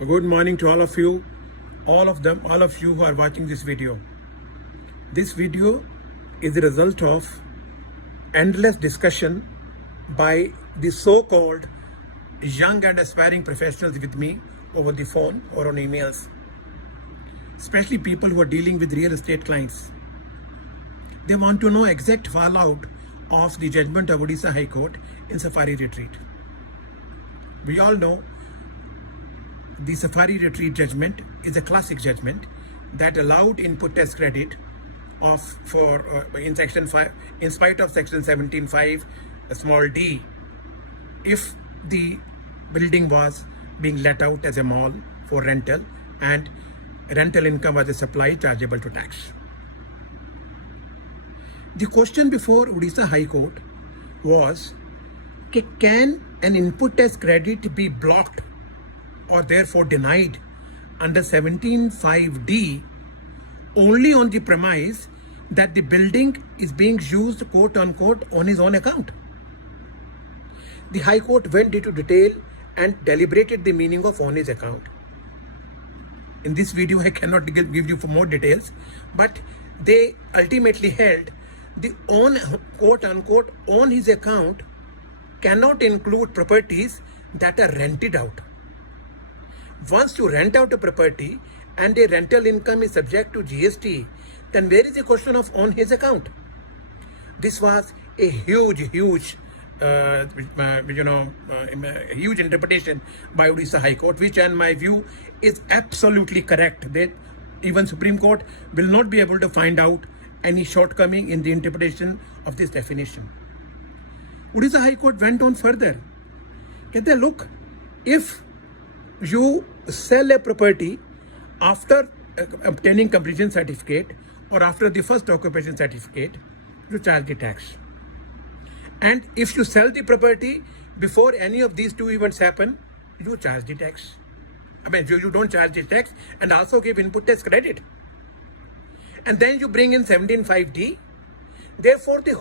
Good morning to all of you, all of you who are watching this video. This video is the result of endless discussion by the so-called young and aspiring professionals with me over the phone or on emails, especially people who are dealing with real estate clients. They want to know exact fallout of the judgment of Odisha High Court in Safari Retreat. We all know the Safari Retreat judgment is a classic judgment that allowed input tax credit in section 5 in spite of section 17(5) small d if the building was being let out as a mall for rental and rental income was a supply chargeable to tax. The question before Odisha High Court was, can an input tax credit be blocked or therefore denied under 17(5)d only on the premise that the building is being used quote unquote on his own account? The High Court went into detail and deliberated the meaning of on his account. In this video I cannot give you for more details, but they ultimately held the on quote unquote on his account cannot include properties that are rented out. Once you rent out a property and the rental income is subject to GST, then where is the question of on his account? This was a huge interpretation by Odisha High Court, which in my view is absolutely correct. That even Supreme Court will not be able to find out any shortcoming in the interpretation of this definition. Odisha High Court went on further. Look, if you sell a property after obtaining completion certificate or after the first occupation certificate, you charge the tax. And if you sell the property before any of these two events happen, you charge the tax. You don't charge the tax and also give input tax credit. And then you bring in 17(5)d. Therefore, the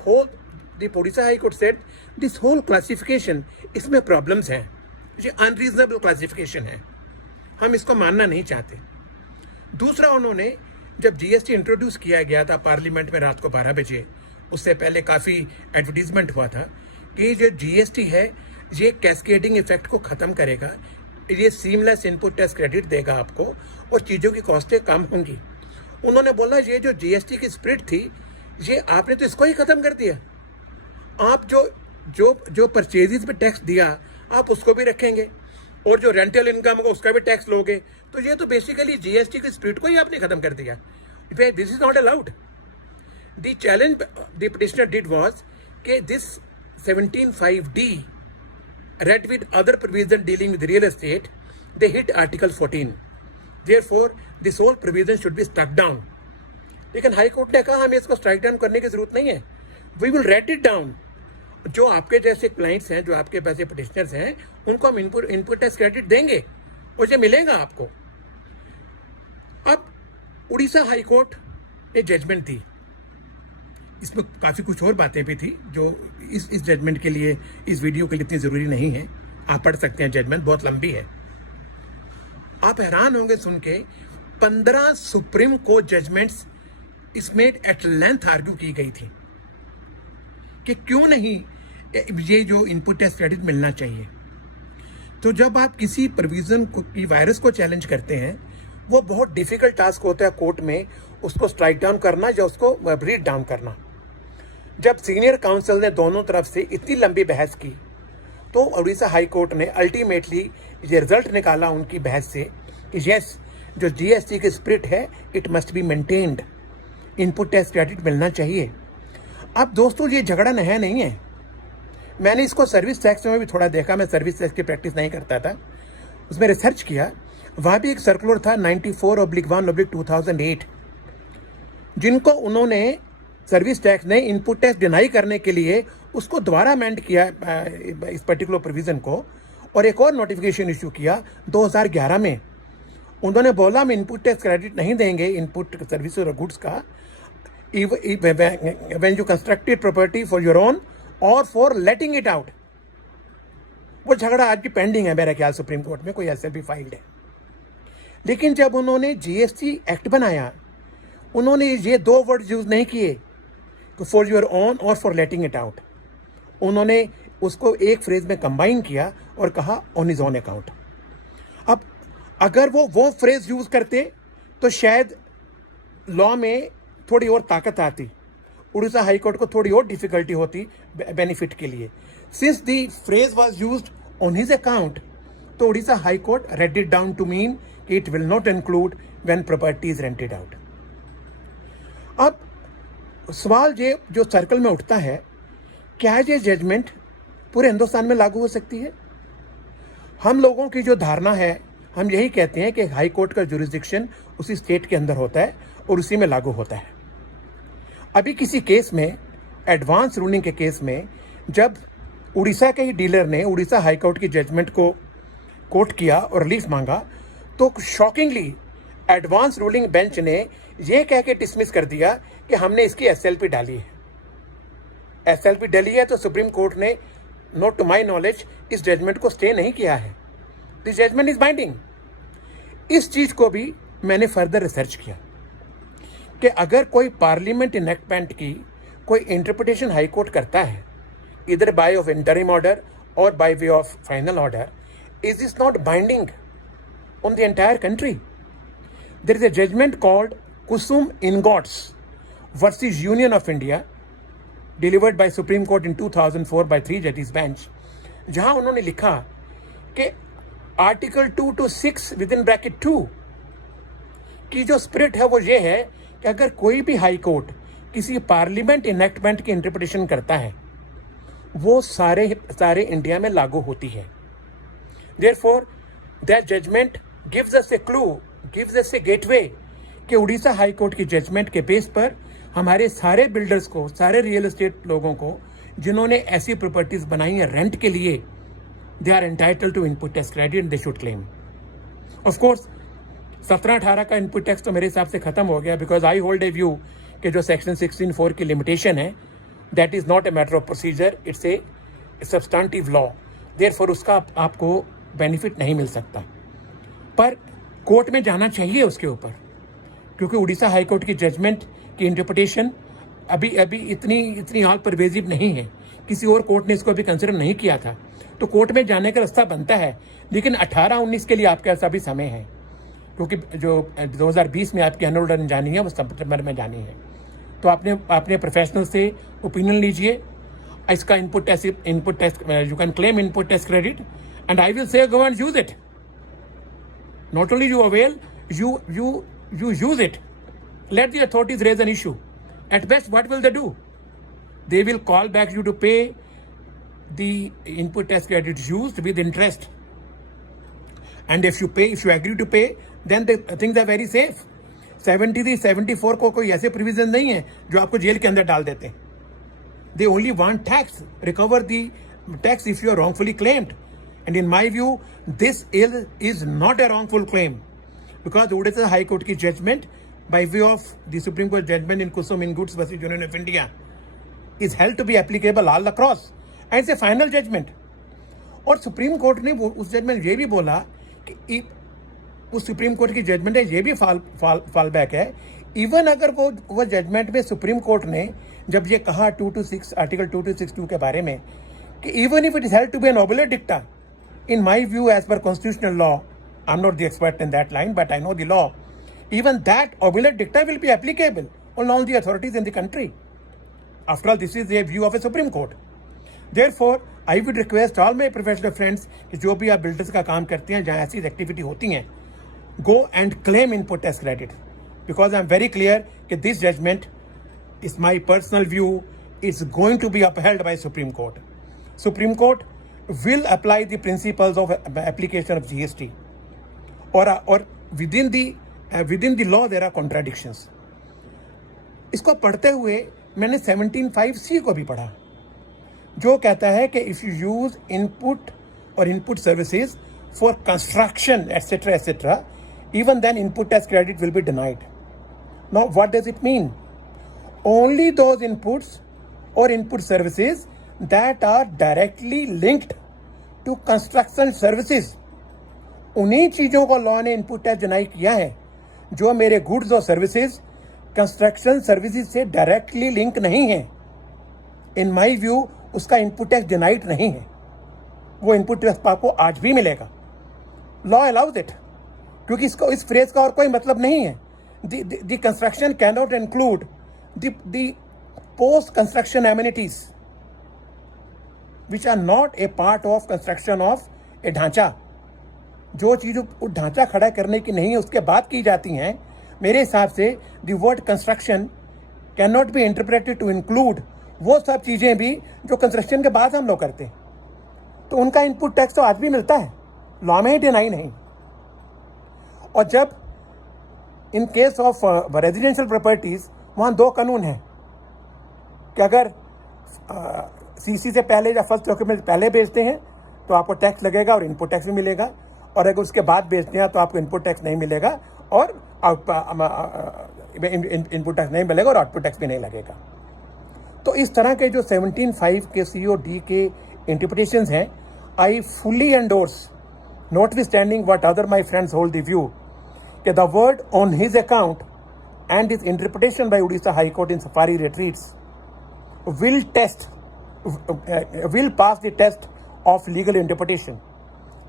Odisha High Court said this whole classification, इसमें problems हैं. ये unreasonable classification है, हम इसको मानना नहीं चाहते. दूसरा, उन्होंने जब जीएसटी इंट्रोड्यूस किया गया था पार्लियामेंट में रात को 12 बजे, उससे पहले काफ़ी एडवर्टीजमेंट हुआ था कि जो जीएसटी है ये कैस्केडिंग इफेक्ट को ख़त्म करेगा, ये सीमलेस इनपुट टैक्स क्रेडिट देगा आपको और चीज़ों की कॉस्टें कम होंगी. उन्होंने बोला ये जो जीएसटी की स्प्रिट थी ये आपने तो इसको ही ख़त्म कर दिया. आप जो परचेजेस पे टैक्स दिया आप उसको भी रखेंगे और जो रेंटल इनकम होगा उसका भी टैक्स लोगे, तो ये तो बेसिकली जीएसटी की स्प्रिट को ही आपने खत्म कर दिया. This is not allowed. The challenge the petitioner did was कि this 17(5)d read with other provision dealing with real estate, they hit article 14. Therefore this whole provision should be struck down. लेकिन high court ने कहा हमें इसको strike down करने की जरूरत नहीं है, we will write it down. जो आपके जैसे क्लाइंट्स हैं, जो आपके पैसे पिटिशनर्स हैं, उनको हम इनपुट टैक्स क्रेडिट देंगे और ये मिलेगा आपको. अब उड़ीसा हाई कोर्ट ने जजमेंट दी. इसमें काफ़ी कुछ और बातें भी थी जो इस जजमेंट के लिए, इस वीडियो के लिए इतनी ज़रूरी नहीं है. आप पढ़ सकते हैं, जजमेंट बहुत लंबी है. आप हैरान होंगे सुन के, 15 सुप्रीम कोर्ट जजमेंट्स इसमें एट लेंथ आर्ग्यू की गई थी कि क्यों नहीं ये जो इनपुट टैक्स क्रेडिट मिलना चाहिए. तो जब आप किसी प्रोविजन की वायरस को चैलेंज करते हैं, वो बहुत डिफिकल्ट टास्क होता है कोर्ट में उसको स्ट्राइक डाउन करना या उसको रीड डाउन करना. जब सीनियर काउंसिल ने दोनों तरफ से इतनी लंबी बहस की, तो उड़ीसा हाई कोर्ट ने अल्टीमेटली ये रिजल्ट निकाला उनकी बहस से कि यस, जो जीएसटी की स्पिरिट है it must be maintained, input tax credit मिलना चाहिए. अब दोस्तों ये झगड़ा नया नहीं है. मैंने इसको सर्विस टैक्स में भी थोड़ा देखा, मैं सर्विस टैक्स की प्रैक्टिस नहीं करता था, उसमें रिसर्च किया. वहाँ भी एक सर्कुलर था 94/1/2008 जिनको उन्होंने सर्विस टैक्स ने इनपुट टैक्स डिनाई करने के लिए उसको दोबारा अमेंड किया इस पर्टिकुलर प्रोविज़न को, और एक और नोटिफिकेशन इशू किया 2011 में. उन्होंने बोला हम इनपुट टैक्स क्रेडिट नहीं देंगे इनपुट सर्विस और गुड्स का when you constructed property for your own or for letting it out. वो झगड़ा आज भी पेंडिंग है मेरे ख्याल सुप्रीम कोर्ट में, कोई एसएलपी फाइल्ड है. लेकिन जब उन्होंने जीएसटी एक्ट बनाया, उन्होंने ये दो वर्ड यूज नहीं किए, तो फॉर योर ओन और फॉर लेटिंग इट आउट। उन्होंने उसको एक फ्रेज में कंबाइन किया और कहा ऑन हिज ओन अकाउंट। अब अगर वो फ्रेज यूज करते तो शायद लॉ में थोड़ी और ताकत आती, उड़ीसा हाई कोर्ट को थोड़ी और डिफिकल्टी होती बेनिफिट के लिए। Since the phrase was used on his account, तो Orissa high court read it down to mean कि it will not include when property is rented out. अब सवाल ये जो सर्कल में उठता है, क्या ये जजमेंट पूरे हिंदुस्तान में लागू हो सकती है? हम लोगों की जो धारणा है, हम यही कहते हैं कि हाई कोर्ट का जुरिस्डिक्शन उसी स्टेट के अंदर होता है और उसी में लागू होता है। अभी किसी केस में, एडवांस रूलिंग के केस में, जब उड़ीसा के ही डीलर ने उड़ीसा हाई कोर्ट की जजमेंट को कोर्ट किया और रिलीफ मांगा, तो शॉकिंगली एडवांस रूलिंग बेंच ने यह कह के डिसमिस कर दिया कि हमने इसकी एसएलपी डाली है। एसएलपी डाली है तो सुप्रीम कोर्ट ने, नॉट टू माई नॉलेज, इस जजमेंट को स्टे नहीं किया है। This judgement is binding. इस चीज को भी मैंने फर्दर रिसर्च किया कि अगर कोई पार्लियामेंट इनेक्टमेंट की कोई इंटरप्रिटेशन हाई कोर्ट करता है, इधर बाय ऑफ इंटरिम ऑर्डर और by way of final order, is this not binding on the entire country? There is a judgement called Kusum ingots versus union of India, delivered by supreme court in 2004 बाय 3 जजेस bench, जहां उन्होंने लिखा कि article 2 to 6 within bracket 2 की जो spirit है वो ये है कि अगर कोई भी हाई कोर्ट किसी पार्लियामेंट इनेक्टमेंट की इंटरप्रिटेशन करता है, वो सारे इंडिया में लागू होती है। Therefore that judgement gives us a clue, gives us a gateway कि उड़ीसा हाई कोर्ट की जजमेंट के बेस पर हमारे सारे बिल्डर्स को, सारे रियल एस्टेट लोगों को जिन्होंने ऐसी प्रॉपर्टीज बनाई है रेंट के लिए, they are entitled to input tax credit and they should claim. Of course 17-18 का इनपुट टैक्स तो मेरे हिसाब से खत्म हो गया, because I hold a view कि जो सेक्शन 16(4) की लिमिटेशन है, that is not a matter of procedure, it's a substantive law, therefore उसका आपको बेनिफिट नहीं मिल सकता। पर कोर्ट में जाना चाहिए उसके ऊपर, क्योंकि उड़ीसा हाई कोर्ट की जजमेंट की इंटरप्रिटेशन अभी इतनी हाल परवेजिव नहीं है। किसी और कोर्ट ने इसको अभी कंसिडर नहीं किया था, तो कोर्ट में जाने का रास्ता बनता है। लेकिन 18-19 के लिए आपके पास अभी समय है, क्योंकि जो 2020 में आपकी एनुअल रिटर्न जानी है वो सितंबर में जानी है। तो आपने प्रोफेशनल से ओपिनियन लीजिए। इसका input tax you can claim input tax credit and I will say go and use it. Not only you avail, you use it. Let the authorities raise an issue. At best, what will they do? They will call back you to pay the input tax credit used with interest. And if you agree to pay, then the things are very safe. 73-74 को कोई ऐसे provision नहीं है जो आपको jail के अंदर डाल देते हैं. They only want tax, recover the tax if you are wrongfully claimed. And in my view, this is not a wrongful claim, because Odisha High Court की judgment by way of the Supreme Court judgment in Kusum in Goods versus Union of India is held to be applicable all across, and it's a final judgment. और supreme court ने उस judgement ये भी बोला कि उस supreme court की judgement है, ये भी फॉल बैक है. इवन अगर वो जजमेंट में सुप्रीम कोर्ट ने जब ये कहा आर्टिकल 2262 के बारे में कि even if it is held to be an ओबुलेट dicta, in my view, as per constitutional law, I'm not the expert in that line, but I know the law, even that obsolete dicta will be applicable on all the authorities in the country. After all, this is a view of a Supreme Court. Therefore, I would request all my professional friends कि जो भी आप builders का काम करते हैं, जहाँ ऐसी एक्टिविटी होती हैं, go and claim input tax credit, because I'm very clear कि this judgment is my personal view, is going to be upheld by Supreme Court. Supreme Court will apply the principles of application of GST, or within the law there are contradictions. इसको पढ़ते हुए मैंने 17(5)(c) को भी पढ़ा, जो कहता है कि if you use input or input services for construction etc., even then input tax credit will be denied. Now what does it mean? Only those inputs or input services that are directly linked to construction services उन्हीं चीज़ों को law ने input tax deny किया है जो मेरे goods और services construction services से डायरेक्टली लिंक नहीं है। इन माई व्यू उसका इनपुट टैक्स डिनाइड नहीं है, वो इनपुट टैक्स आपको आज भी मिलेगा। लॉ अलाउज इट, क्योंकि इसको इस फ्रेज का और कोई मतलब नहीं है। The construction can not include the post construction amenities which are not a part of construction of a ढांचा। जो चीज़ ढांचा खड़ा करने की नहीं है उसके बाद की जाती हैं, मेरे हिसाब से the word construction can not be interpreted to include वो सब चीज़ें भी जो कंस्ट्रक्शन के बाद हम लोग करते हैं। तो उनका इनपुट टैक्स तो आज भी मिलता है, लॉ में ही डिनाई नहीं। और जब in case of residential properties वहाँ दो कानून हैं कि अगर सीसी से पहले या फर्स्ट डॉक्यूमेंट पहले बेचते हैं तो आपको टैक्स लगेगा और इनपुट टैक्स भी मिलेगा, और अगर उसके बाद बेचते हैं तो आपको इनपुट टैक्स नहीं मिलेगा और इनपुट टैक्स नहीं मिलेगा और आउटपुट टैक्स भी नहीं लगेगा। तो इस तरह के जो 17(5) के COD के इंटरप्रिटेशंस हैं, I fully endorse, notwithstanding what other my friends hold the view, that the word on his account and his interpretation by Odisha High Court in Safari retreats will pass the test of legal interpretation.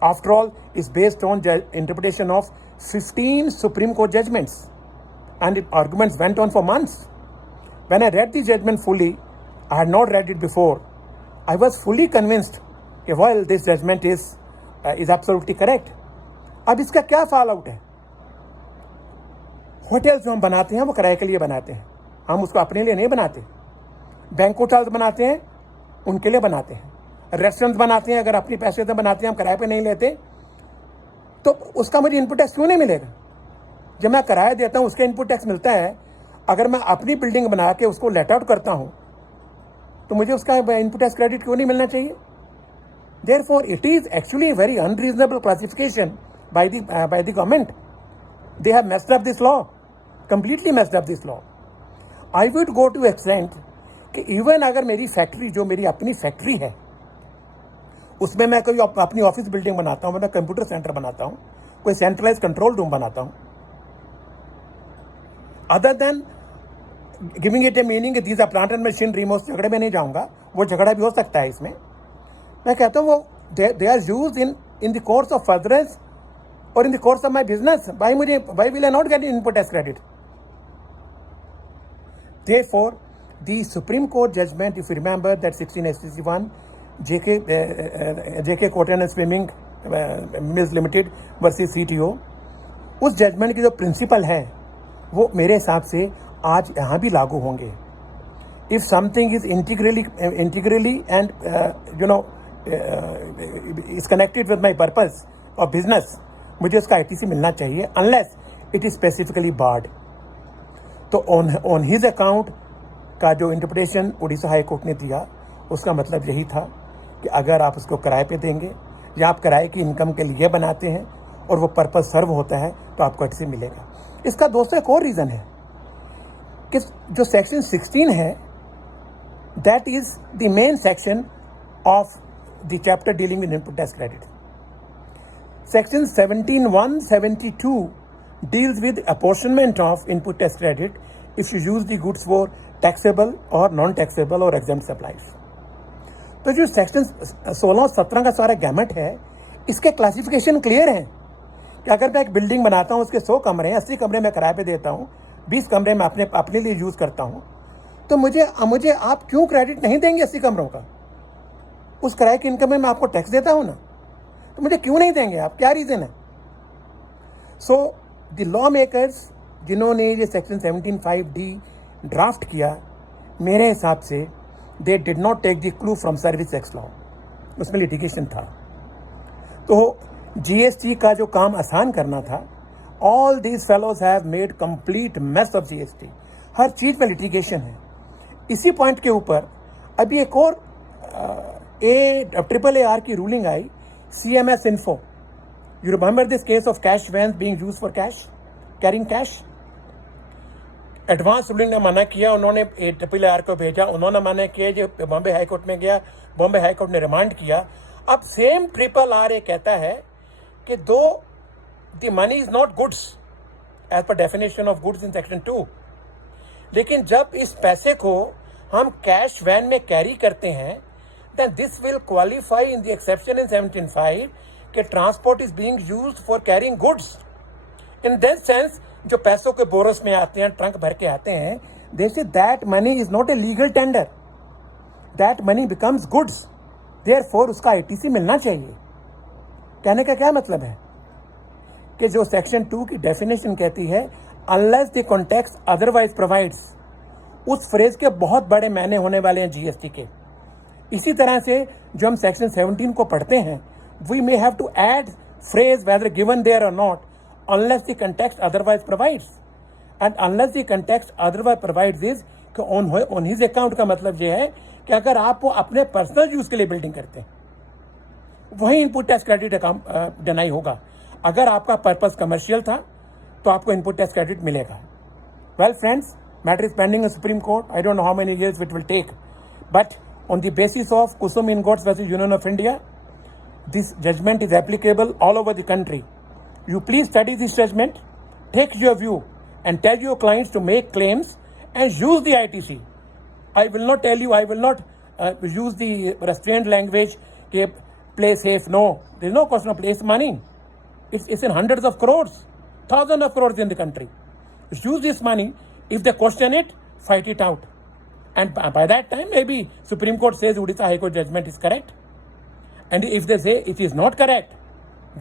After all, is based on interpretation of 15 Supreme Court judgments, and the arguments went on for months. When I read the judgment fully, I had not read it before, I was fully convinced that while this judgment is absolutely correct. अब इसका क्या fall out है? Hotel जो हम बनाते हैं वो किराए के लिए बनाते हैं, हम उसको अपने लिए नहीं बनाते। बैंक्वेट हॉल्स बनाते हैं उनके लिए बनाते हैं, रेस्टोरेंट्स बनाते हैं अगर अपनी पैसे से बनाते हैं, हम किराए पे नहीं लेते, तो उसका मुझे इनपुट टैक्स क्यों नहीं मिलेगा? जब मैं किराया देता हूँ उसका इनपुट टैक्स मिलता है। अगर मैं अपनी बिल्डिंग बना के उसको लेट आउट करता हूँ तो मुझे उसका इनपुट टैक्स क्रेडिट क्यों नहीं मिलना चाहिए? Therefore, it is actually a very unreasonable classification by the government. They have messed up this law, completely messed up this law. I would go to extent कि even अगर मेरी factory, जो मेरी अपनी फैक्ट्री है, उसमें मैं कोई अपनी ऑफिस बिल्डिंग बनाता हूँ, मैं कंप्यूटर सेंटर बनाता हूँ, कोई सेंट्रलाइज कंट्रोल रूम बनाता हूँ, other than giving it a meaning these are plant and machinery, मैं उस झगड़े में नहीं जाऊँगा, वो झगड़ा भी हो सकता है इसमें। मैं कहता हूँ वो they are used in the course of furtherance और in the course of my business, why will I not get input tax credit? Therefore, the Supreme Court judgment, if you remember that 1661 JK Cotton and Swimming Mills Limited versus CTO, उस judgement की जो principal है वो मेरे हिसाब से आज यहाँ भी लागू होंगे। If something is integrally and is connected with my purpose or business, मुझे उसका ITC मिलना चाहिए, unless it is specifically barred. तो on his account का जो इंटरप्रिटेशन उड़ीसा हाई कोर्ट ने दिया, उसका मतलब यही था कि अगर आप उसको किराए पे देंगे या आप किराए की इनकम के लिए बनाते हैं और वो पर्पस सर्व होता है तो आपको ITC मिलेगा। इसका दोस्तों एक और रीज़न है कि जो सेक्शन 16 है, that is the main section of the chapter dealing with input tax credit. Section 17(1)(72) deals with apportionment of input tax credit if you use the goods for taxable or non-taxable or exempt supplies. तो जो section 16 और 17 का सारा gamete है, इसके classification clear है कि अगर मैं एक बिल्डिंग बनाता हूँ, उसके 100 कमरे हैं, 80 कमरे मैं किराए पे देता हूँ, 20 कमरे मैं अपने लिए यूज़ करता हूँ, तो मुझे आप क्यों क्रेडिट नहीं देंगे 80 कमरों का? उस किराए की इनकम में मैं आपको टैक्स देता हूँ ना, तो मुझे क्यों नहीं देंगे आप? क्या रीज़न है? सो द लॉ मेकर्स जिन्होंने ये सेक्शन 17(5)(d) ड्राफ्ट किया, मेरे हिसाब से they did not take the clue from service tax law, उसमें लिटिगेशन था। तो GST का जो काम आसान करना था, all these fellows have made complete mess of GST। हर चीज़ में लिटिगेशन है। इसी पॉइंट के ऊपर अभी एक और AAR की ruling I, CMS Info. You remember this case of cash vans being used for carrying cash? Advance ruling ने मना किया, उन्होंने AAR को भेजा, उन्होंने मना किया, जो बॉम्बे हाई कोर्ट में गया, बॉम्बे हाई कोर्ट ने रिमांड किया। अब सेम RRR कहता है कि 2 the money is not goods as per definition of goods in section 2. लेकिन जब इस पैसे को हम कैश वैन में कैरी करते हैं, then this will qualify in the exception in 17.5 कि transport is being used for carrying goods. In that sense जो पैसों के बोरस में आते हैं, ट्रंक भर के आते हैं, they say that money is not a legal tender. That money becomes goods. Therefore उसका ITC मिलना चाहिए. कहने का क्या मतलब है कि जो सेक्शन 2 की डेफिनेशन कहती है unless the context otherwise provides, उस फ्रेज के बहुत बड़े मायने होने वाले हैं जीएसटी के. इसी तरह से जो हम सेक्शन 17 को पढ़ते हैं, we may have to add phrase whether given there और not unless the context otherwise provides. And unless the context otherwise provides is कि ऑन हिज अकाउंट का मतलब ये है कि अगर आप वो अपने पर्सनल यूज के लिए बिल्डिंग करते हैं, वही इनपुट टैक्स क्रेडिट डिनाई होगा. अगर आपका पर्पस कमर्शियल था तो आपको इनपुट टैक्स क्रेडिट मिलेगा. Well friends, matter is pending in supreme court. I don't know how many years it will take, but on the basis of Kusum Ingots versus Union of India, this judgment is applicable all over the country. You please study this judgment, take your view and tell your clients to make claims and use the ITC. I will not tell you, I will not use the restrained language, play safe. No, there is no question of place money. It's in hundreds of crores, thousands of crores in the country. Use this money. If they question it, fight it out. And by that time, maybe Supreme Court says Odisha High Court judgment is correct. And if they say it is not correct,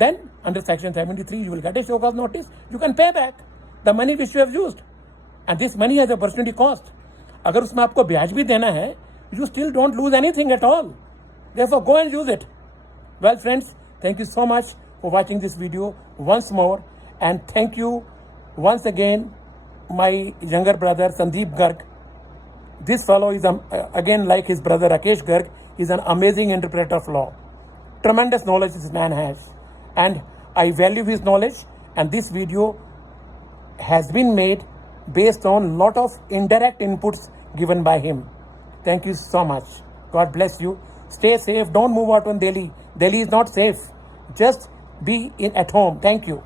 then under Section 73, you will get a show cause notice. You can pay back the money which you have used. And this money has a opportunity cost. अगर उसमें आपको ब्याज भी देना है, you still don't lose anything at all. Therefore, go and use it. Well, friends, thank you so much for watching this video once more. And thank you once again, my younger brother, Sandeep Garg. This fellow is, again, like his brother Rakesh Garg, is an amazing interpreter of law. Tremendous knowledge this man has. And I value his knowledge. And this video has been made based on lot of indirect inputs given by him. Thank you so much. God bless you. Stay safe. Don't move out on Delhi. Delhi is not safe. Just be at home. Thank you.